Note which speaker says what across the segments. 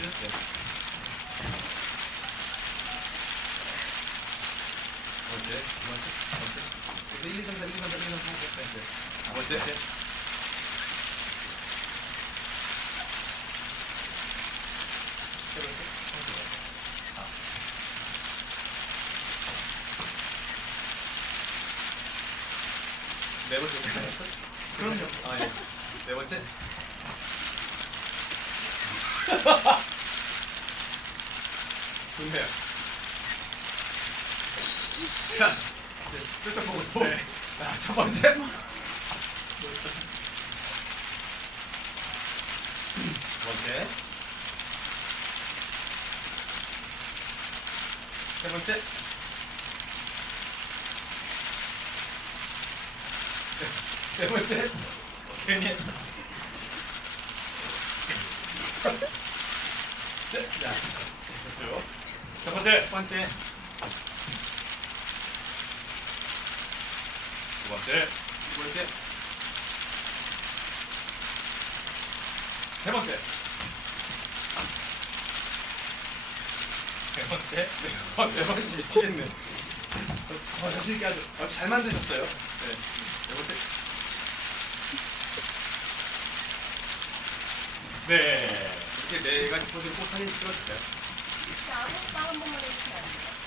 Speaker 1: 네. 두 번째, 두 번째, 두 번째. 이제 1, 2, 3, 4, 1, 2, 3, 4, 1, 2, 3, 4, 1, 2, 3, 4, 두 번째. 세 번째. 아. 네 번째 괜찮았어? 그럼요. 아 예. 네 번째. 좋네요. 자, 네, 슬쩍 보고 또. 자, 첫 번째. 두 번째. 세 번째. 네, 네 번째. 괜히. 네, 자, 됐어요. 첫 번째. 첫 번째. 두 번째. 두 번째. 세 번째. 세 번째. 네 번- 네 번째 미치겠네. 어, 자신 있게 아주, 아주 잘 만드셨어요. 네. 네 번째. 네. 이렇게 네 가지 포즈를 꼭 사진 찍어주세요.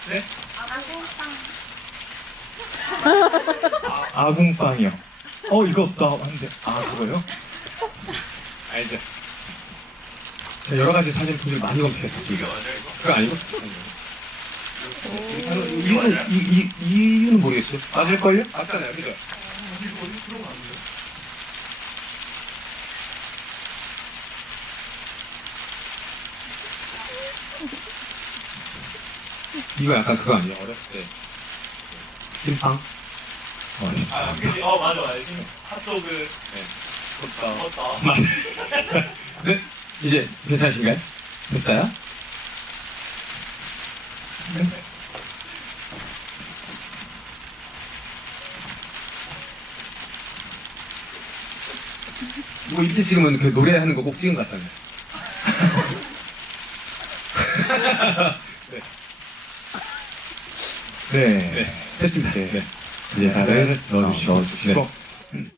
Speaker 1: 네.
Speaker 2: 아구빵.
Speaker 3: 아궁빵이요. 어 이거 없다 하는데 아 그거요? 알죠. 제가 여러 가지 사진 포즈를 많이 검색했었습니다. 그거 아니고? 이유는 이, 이, 이유는 모르겠어요. 맞을걸요? 맞잖아요, 그죠? 이거 약간 그거 아니에요? 어렸을 때 찐빵? 어, 네.
Speaker 4: 아, 그지? 어, 맞아, 맞아. 지금 핫도그
Speaker 3: 컸다.
Speaker 4: 컸다.
Speaker 3: 네? 이제 괜찮으신가요? 됐어요? 뭐 이때 찍으면 그 노래하는 거 꼭 찍은 것 같잖아요. 네. 네. 됐습니다. 네. 이제 다들 넣어주시고. 네.